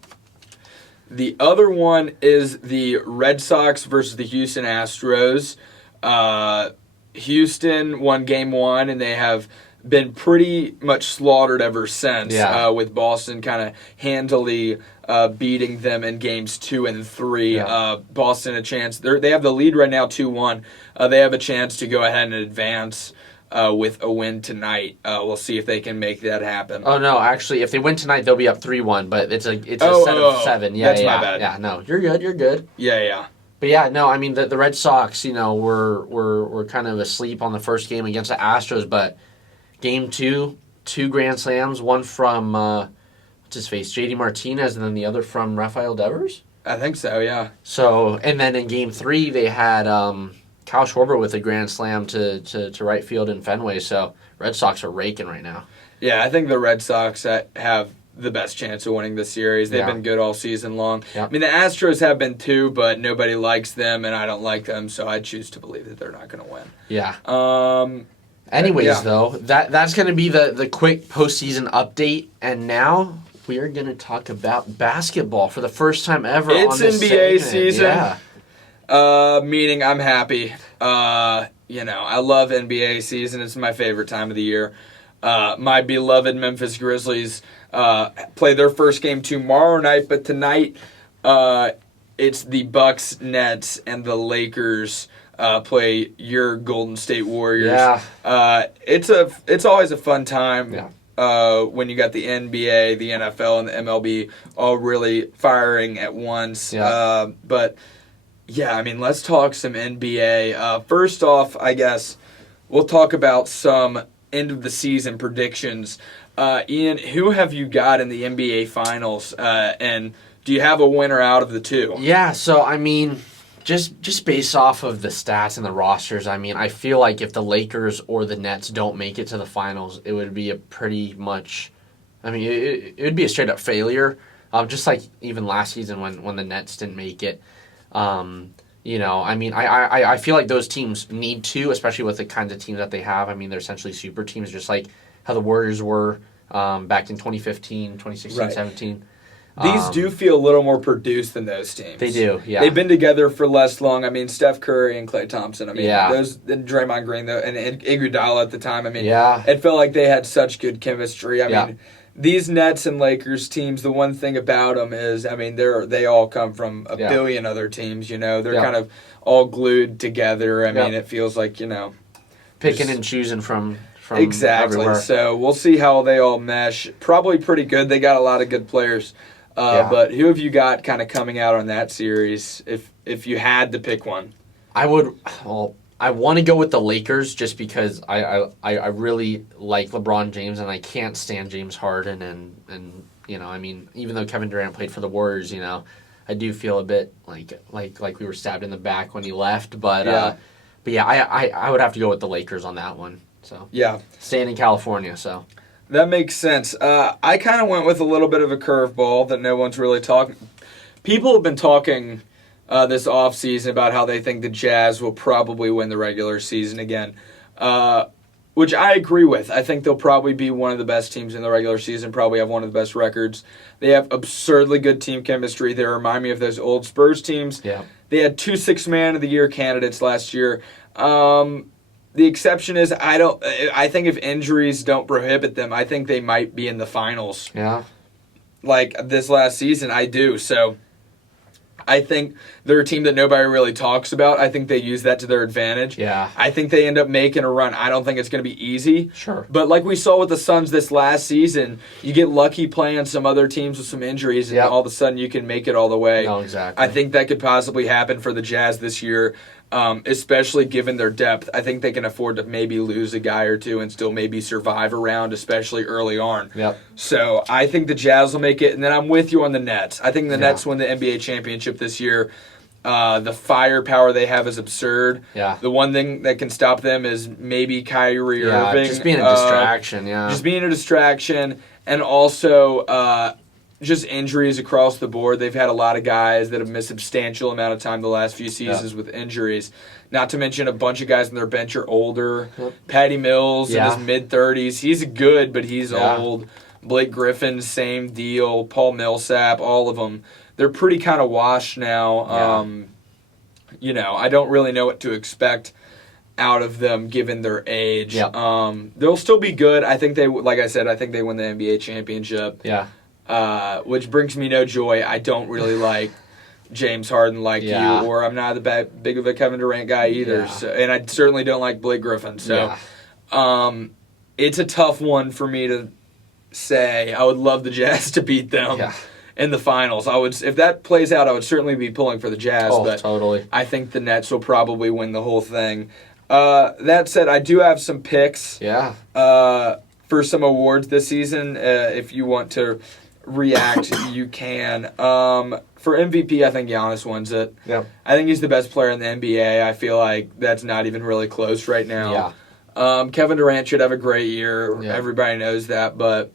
The other one is the Red Sox versus the Houston Astros. Houston won Game 1, and they have been pretty much slaughtered ever since, with Boston kind of handily beating them in Games 2 and 3. Boston a chance. They have the lead right now, 2-1. They have a chance to go ahead and advance with a win tonight. We'll see if they can make that happen. Oh, no, actually, if they win tonight, they'll be up 3-1, but it's a set of 7. Yeah, that's my bad. Yeah, no, you're good. Yeah. But yeah, no, I mean, the Red Sox, were kind of asleep on the first game against the Astros, but Game 2, 2 grand slams, one from, what's his face, JD Martinez, and then the other from Rafael Devers? I think so, yeah. So, and then in Game 3, they had Kyle Schwarber with a grand slam to right field in Fenway, so Red Sox are raking right now. Yeah, I think the Red Sox have the best chance of winning this series. They've been good all season long. Yep. I mean, the Astros have been too, but nobody likes them, and I don't like them, so I choose to believe that they're not going to win. Yeah. Anyways, though, that's going to be the quick postseason update, and now we are going to talk about basketball for the first time ever. It's on this NBA segment. season. Yeah. Meaning I'm happy. I love NBA season. It's my favorite time of the year. My beloved Memphis Grizzlies play their first game tomorrow night, but tonight it's the Bucks, Nets, and the Lakers play your Golden State Warriors. Yeah. It's always a fun time. Yeah. When you got the NBA, the NFL, and the MLB all really firing at once. Yeah. But yeah, I mean, let's talk some NBA. First off, I guess we'll talk about some end of the season predictions. Ian, who have you got in the NBA Finals? And do you have a winner out of the two? Yeah, so I mean, Just based off of the stats and the rosters, I mean, I feel like if the Lakers or the Nets don't make it to the finals, it would be a pretty much, I mean, it would be a straight up failure. Just like even last season when the Nets didn't make it. You know, I mean, I feel like those teams need to, especially with the kinds of teams that they have. I mean, they're essentially super teams, just like how the Warriors were back in 2015, 2016, Right. 17. These do feel a little more produced than those teams. They do, yeah. They've been together for less long. I mean, Steph Curry and Klay Thompson. I mean, Yeah. those and Draymond Green though, and Iguodala at the time. I mean, Yeah. it felt like they had such good chemistry. I Yeah. mean, these Nets and Lakers teams. The one thing about them is, I mean, they all come from a Yeah. billion other teams. You know, they're Yeah. kind of all glued together. I mean, Yeah. it feels like, you know, Picking and choosing from exactly. everywhere. So we'll see how they all mesh. Probably pretty good. They got a lot of good players. Yeah. But who have you got kind of coming out on that series if you had to pick one? I want to go with the Lakers just because I really like LeBron James and I can't stand James Harden and you know, I mean, even though Kevin Durant played for the Warriors, you know, I do feel a bit like we were stabbed in the back when he left, but I would have to go with the Lakers on that one. So Yeah, staying in California, so that makes sense. I kind of went with a little bit of a curveball that no one's really talking. People have been talking this offseason about how they think the Jazz will probably win the regular season again, which I agree with. I think they'll probably be one of the best teams in the regular season, probably have one of the best records. They have absurdly good team chemistry. They remind me of those old Spurs teams. yeah. They had 2 Six-Man of the Year candidates last year. The exception is I think if injuries don't prohibit them, I think they might be in the finals. Yeah. Like this last season, I do. So I think they're a team that nobody really talks about. I think they use that to their advantage. Yeah. I think they end up making a run. I don't think it's going to be easy. Sure. But like we saw with the Suns this last season, you get lucky playing some other teams with some injuries, and Yep. all of a sudden you can make it all the way. No, exactly. I think that could possibly happen for the Jazz this year, especially given their depth. I think they can afford to maybe lose a guy or two and still maybe survive a round, especially early on. Yep. So I think the Jazz will make it, and then I'm with you on the Nets. I think the Yeah. Nets win the NBA championship this year. The firepower they have is absurd. Yeah. The one thing that can stop them is maybe Kyrie Yeah, Irving. just being a distraction, yeah. Just being a distraction, and also just injuries across the board. They've had a lot of guys that have missed substantial amount of time the last few seasons with injuries. Not to mention a bunch of guys on their bench are older. Yep. Patty Mills in Yeah. his mid-30s. He's good, but he's Yeah. old. Blake Griffin, same deal. Paul Millsap, all of them. They're pretty kind of washed now. You know, I don't really know what to expect out of them given their age. Yeah. They'll still be good. I think like I said, I think they win the NBA championship. Yeah. Which brings me no joy. I don't really like James Harden like Yeah. you, or I'm not big of a Kevin Durant guy either. Yeah. So, and I certainly don't like Blake Griffin. So Yeah. it's a tough one for me to say. I would love the Jazz to beat them Yeah. in the finals. If that plays out, I would certainly be pulling for the Jazz. Oh, but totally. I think the Nets will probably win the whole thing. That said, I do have some picks Yeah. for some awards this season. If you want to react, you can. For MVP, I think Giannis wins it. Yeah. I think he's the best player in the NBA. I feel like that's not even really close right now. Kevin Durant should have a great year. Yeah. Everybody knows that, but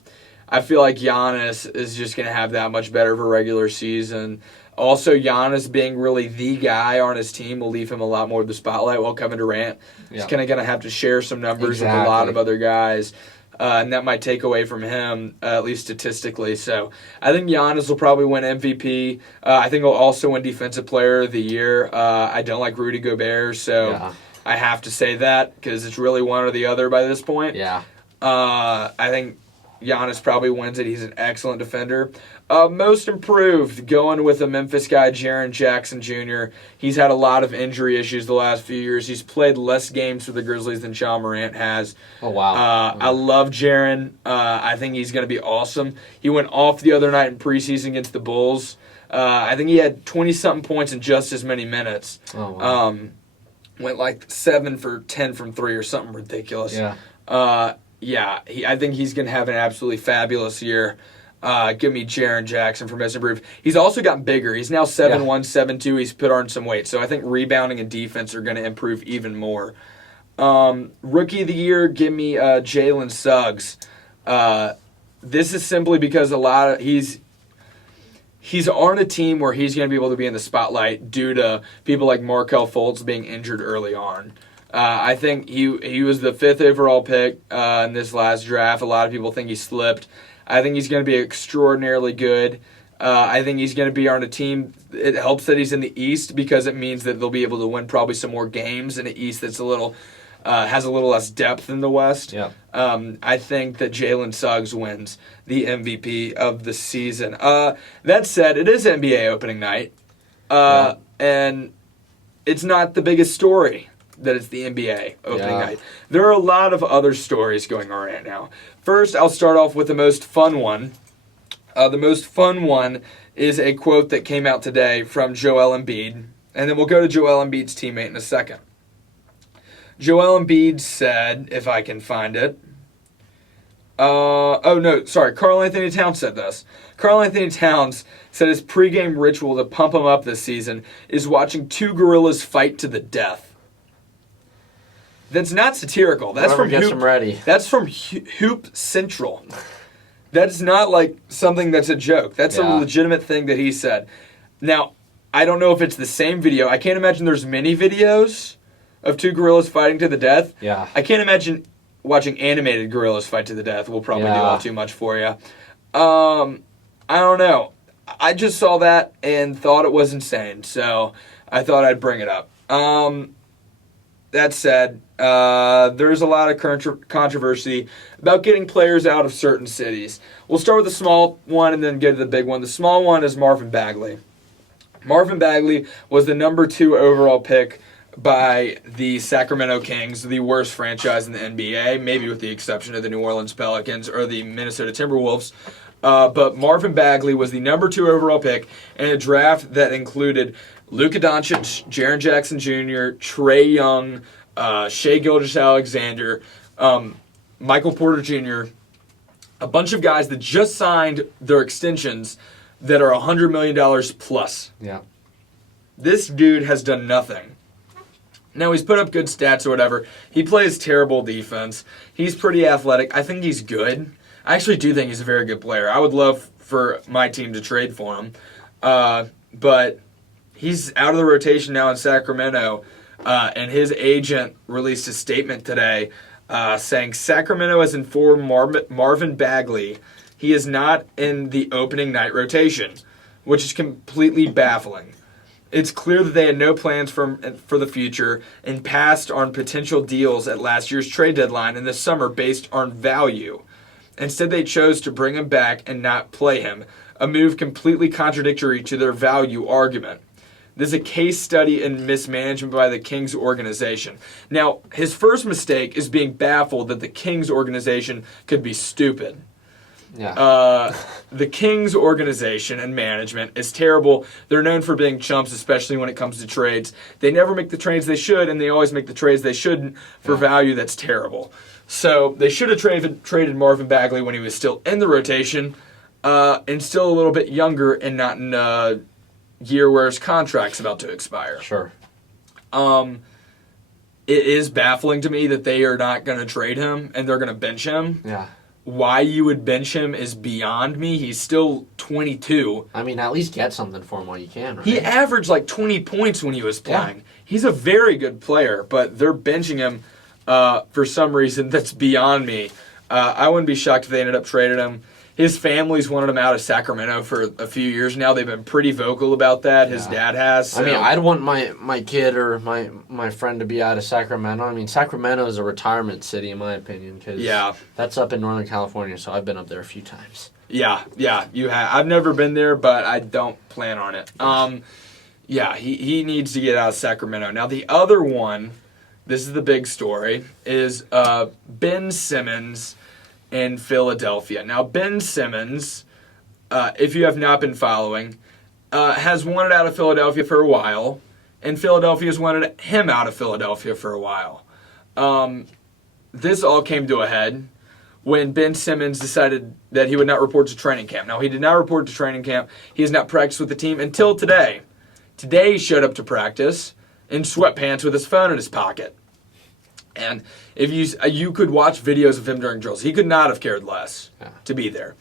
I feel like Giannis is just going to have that much better of a regular season. Also, Giannis being really the guy on his team will leave him a lot more of the spotlight, while Kevin Durant is kind of going to have to share some numbers with a lot of other guys. And that might take away from him, at least statistically. So I think Giannis will probably win MVP. I think he'll also win Defensive Player of the Year. I don't like Rudy Gobert, so I have to say that because it's really one or the other by this point. Yeah. I think Giannis probably wins it. He's an excellent defender. Most improved, going with the Memphis guy, Jaren Jackson Jr. He's had a lot of injury issues the last few years. He's played less games for the Grizzlies than Ja Morant has. Oh, wow. I love Jaren. I think he's going to be awesome. He went off the other night in preseason against the Bulls. I think he had 20-something points in just as many minutes. Oh, wow. Went like 7 for 10 from 3 or something ridiculous. Yeah. I think he's going to have an absolutely fabulous year. Give me Jaren Jackson for most improved. He's also gotten bigger. He's now 7'1", 7'2". He's put on some weight. So I think rebounding and defense are going to improve even more. Rookie of the year, give me Jalen Suggs. This is simply because he's on a team where he's going to be able to be in the spotlight due to people like Markelle Fultz being injured early on. I think he was the 5th overall pick in this last draft. A lot of people think he slipped. I think he's going to be extraordinarily good. I think he's going to be on a team. It helps that he's in the East because it means that they'll be able to win probably some more games in the East that's has a little less depth than the West. Yeah. I think that Jalen Suggs wins the MVP of the season. That said, it is NBA opening night, and it's not the biggest story that it's the NBA opening night. There are a lot of other stories going on right now. First, I'll start off with the most fun one. The most fun one is a quote that came out today from Joel Embiid, and then we'll go to Joel Embiid's teammate in a second. Joel Embiid said, if I can find it. Karl Anthony Towns said this. Karl Anthony Towns said his pregame ritual to pump him up this season is watching 2 gorillas fight to the death. That's not satirical. That's from Hoop. Ready. That's from Hoop Central. That's not like something that's a joke. That's a legitimate thing that he said. Now, I don't know if it's the same video. I can't imagine there's many videos of 2 gorillas fighting to the death. Yeah. I can't imagine watching animated gorillas fight to the death. Will probably do all too much for you. I don't know. I just saw that and thought it was insane, so I thought I'd bring it up. That said, there's a lot of controversy about getting players out of certain cities. We'll start with the small one and then get to the big one. The small one is Marvin Bagley. Marvin Bagley was the number 2 overall pick by the Sacramento Kings, the worst franchise in the NBA, maybe with the exception of the New Orleans Pelicans or the Minnesota Timberwolves. But Marvin Bagley was the number 2 overall pick in a draft that included Luka Doncic, Jaren Jackson Jr., Trae Young, Shai Gilgeous-Alexander, Michael Porter Jr., a bunch of guys that just signed their extensions that are $100 million plus. Yeah. This dude has done nothing. Now, he's put up good stats or whatever. He plays terrible defense. He's pretty athletic. I think he's good. I actually do think he's a very good player. I would love for my team to trade for him. But he's out of the rotation now in Sacramento, and his agent released a statement today saying Sacramento has informed Marvin Bagley he is not in the opening night rotation, which is completely baffling. It's clear that they had no plans for the future and passed on potential deals at last year's trade deadline in the summer based on value. Instead, they chose to bring him back and not play him, a move completely contradictory to their value argument. This is a case study in mismanagement by the Kings organization. Now, his first mistake is being baffled that the Kings organization could be stupid. Yeah. The Kings organization and management is terrible. They're known for being chumps, especially when it comes to trades. They never make the trades they should, and they always make the trades they shouldn't for value that's terrible. So they should have traded Marvin Bagley when he was still in the rotation and still a little bit younger and not in a year where his contract's about to expire. Sure. It is baffling to me that they are not going to trade him and they're going to bench him. Yeah. Why you would bench him is beyond me. He's still 22. I mean, at least get something for him while you can, right? He averaged like 20 points when he was playing. Yeah. He's a very good player, but they're benching him for some reason that's beyond me. I wouldn't be shocked if they ended up trading him. His family's wanted him out of Sacramento for a few years now. They've been pretty vocal about that. His dad has. So. I mean, I'd want my kid or my friend to be out of Sacramento. I mean, Sacramento is a retirement city, in my opinion, because that's up in Northern California, so I've been up there a few times. Yeah, you have. I've never been there, but I don't plan on it. He needs to get out of Sacramento. Now, the other one, this is the big story, is Ben Simmons in Philadelphia. Now, Ben Simmons, if you have not been following, has wanted out of Philadelphia for a while, and Philadelphia has wanted him out of Philadelphia for a while. This all came to a head when Ben Simmons decided that he would not report to training camp. Now, he did not report to training camp. He has not practiced with the team until today. Today, he showed up to practice in sweatpants with his phone in his pocket. And if you could watch videos of him during drills, he could not have cared less to be there.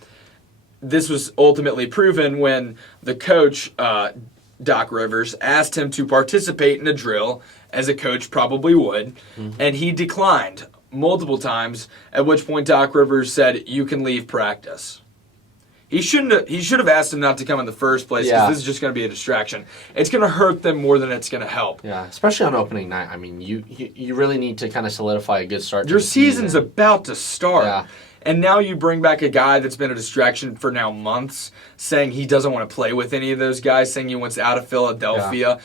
This was ultimately proven when the coach, Doc Rivers, asked him to participate in a drill, as a coach probably would, and he declined multiple times, at which point Doc Rivers said, "You can leave practice." He should have asked him not to come in the first place, because this is just going to be a distraction. It's going to hurt them more than it's going to help. Yeah, especially on opening night. I mean, you really need to kind of solidify a good start to Your the season. season's about to start. Yeah. And now you bring back a guy that's been a distraction for now months, saying he doesn't want to play with any of those guys, saying he wants out of Philadelphia,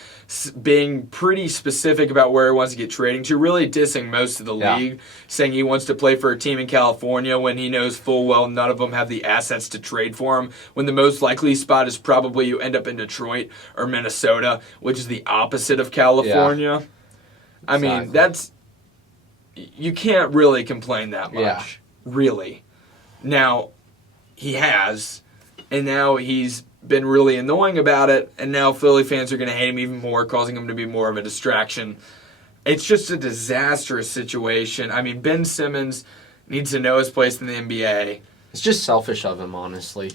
being pretty specific about where he wants to get trading to, really dissing most of the league, saying he wants to play for a team in California when he knows full well none of them have the assets to trade for him, when the most likely spot is probably you end up in Detroit or Minnesota, which is the opposite of California. Yeah. I mean, you can't really complain that much. Yeah. Really. Now, he has, and now he's been really annoying about it, and now Philly fans are going to hate him even more, causing him to be more of a distraction. It's just a disastrous situation. I mean, Ben Simmons needs to know his place in the NBA. It's just selfish of him, honestly.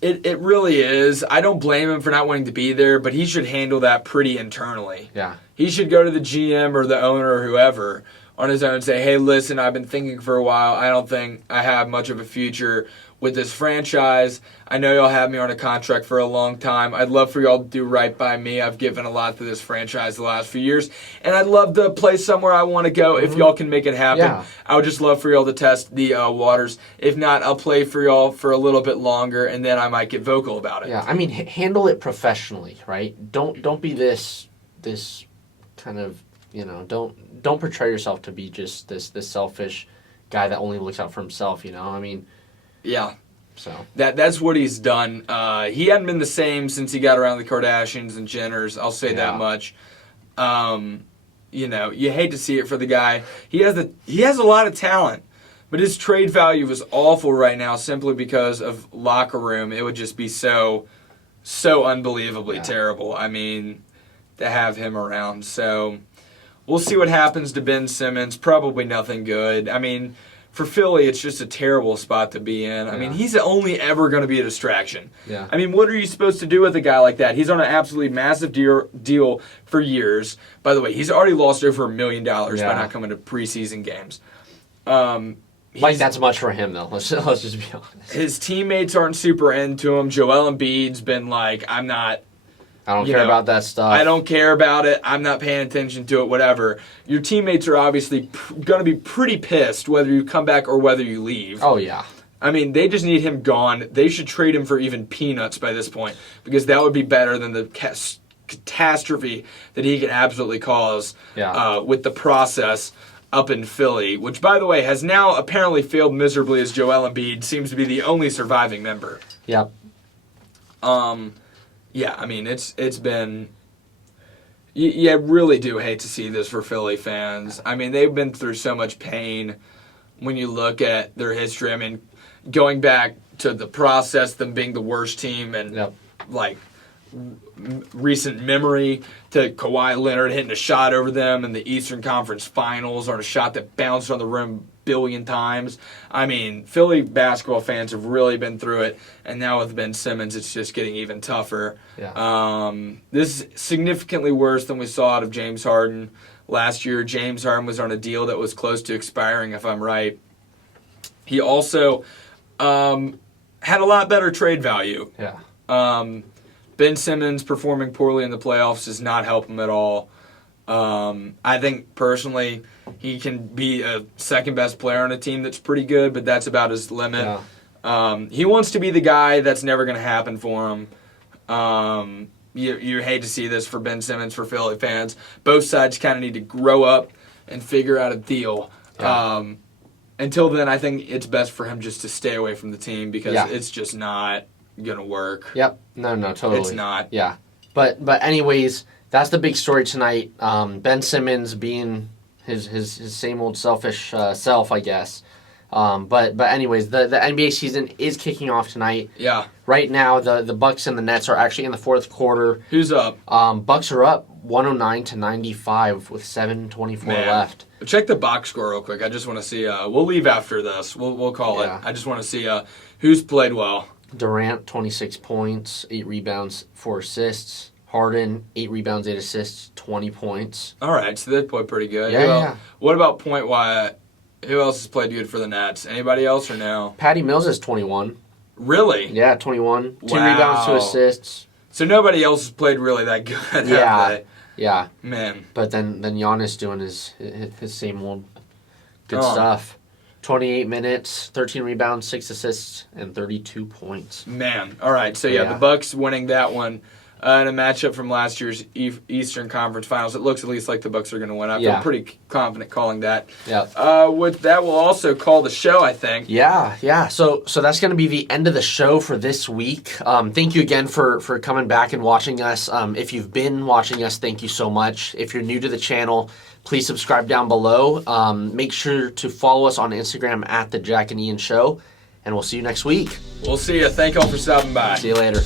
It really is. I don't blame him for not wanting to be there, but he should handle that pretty internally. Yeah. He should go to the GM or the owner or whoever on his own and say, "Hey, listen, I've been thinking for a while. I don't think I have much of a future with this franchise. I know y'all have me on a contract for a long time. I'd love for y'all to do right by me. I've given a lot to this franchise the last few years, and I'd love to play somewhere I want to go if y'all can make it happen. Yeah. I would just love for y'all to test the waters. If not, I'll play for y'all for a little bit longer, and then I might get vocal about it." Yeah, I mean, handle it professionally, right? Don't be this kind of, don't portray yourself to be just this selfish guy that only looks out for himself, I mean. Yeah. So that's what he's done. He hadn't been the same since he got around the Kardashians and Jenners. I'll say that much. You hate to see it for the guy. He has a lot of talent, but his trade value is awful right now simply because of locker room. It would just be so unbelievably terrible. I mean, to have him around. So we'll see what happens to Ben Simmons. Probably nothing good. I mean, for Philly, it's just a terrible spot to be in. I mean, he's only ever going to be a distraction. Yeah. I mean, what are you supposed to do with a guy like that? He's on an absolutely massive deal for years. By the way, he's already lost over $1 million by not coming to preseason games. That's much for him, though. Let's just be honest. His teammates aren't super into him. Joel Embiid's been like, I don't care about that stuff. I don't care about it. I'm not paying attention to it, whatever. Your teammates are obviously going to be pretty pissed whether you come back or whether you leave. Oh, yeah. I mean, they just need him gone. They should trade him for even peanuts by this point, because that would be better than the catastrophe that he can absolutely cause with the process up in Philly, which, by the way, has now apparently failed miserably, as Joel Embiid seems to be the only surviving member. Yep. Yeah, I mean, it's been... You really do hate to see this for Philly fans. I mean, they've been through so much pain when you look at their history. I mean, going back to the process, them being the worst team, and recent memory to Kawhi Leonard hitting a shot over them in the Eastern Conference Finals, on a shot that bounced on the rim a billion times. I mean, Philly basketball fans have really been through it, and now with Ben Simmons, it's just getting even tougher. Yeah. This is significantly worse than we saw out of James Harden last year. James Harden was on a deal that was close to expiring, if I'm right. He also had a lot better trade value. Yeah. Ben Simmons performing poorly in the playoffs does not help him at all. I think, personally, he can be a second-best player on a team that's pretty good, but that's about his limit. Yeah. He wants to be the guy. That's never going to happen for him. You hate to see this for Ben Simmons, for Philly fans. Both sides kind of need to grow up and figure out a deal. Yeah. Until then, I think it's best for him just to stay away from the team, because it's just not going to work. Yep. No, totally. It's not. Yeah. But anyways, that's the big story tonight. Ben Simmons being his same old selfish self, I guess. But anyways, the NBA season is kicking off tonight. Yeah. Right now, the Bucks and the Nets are actually in the fourth quarter. Who's up? Bucks are up 109-95 with 7:24 left. Check the box score real quick. I just want to see. We'll leave after this. We'll call it. I just want to see who's played well. Durant, 26 points, 8 rebounds, 4 assists. Harden, 8 rebounds, 8 assists, 20 points. All right, so they played pretty good. Yeah. What about Point Wyatt? Who else has played good for the Nets? Anybody else or no? Patty Mills has 21. Really? Yeah, 21. 2 Wow. rebounds, 2 assists. So nobody else has played really that good, have they? Yeah. Man. But then Giannis doing his same old good stuff. 28 minutes, 13 rebounds, 6 assists, and 32 points. Man. All right, so the Bucks winning that one. In a matchup from last year's Eastern Conference Finals, it looks at least like the Bucks are going to win. I feel pretty confident calling that. Yeah. With that, we'll also call the show, I think. Yeah. So that's going to be the end of the show for this week. Thank you again for coming back and watching us. If you've been watching us, thank you so much. If you're new to the channel, please subscribe down below. Make sure to follow us on Instagram at The Jack and Ian Show, and we'll see you next week. We'll see you. Thank y'all for stopping by. See you later.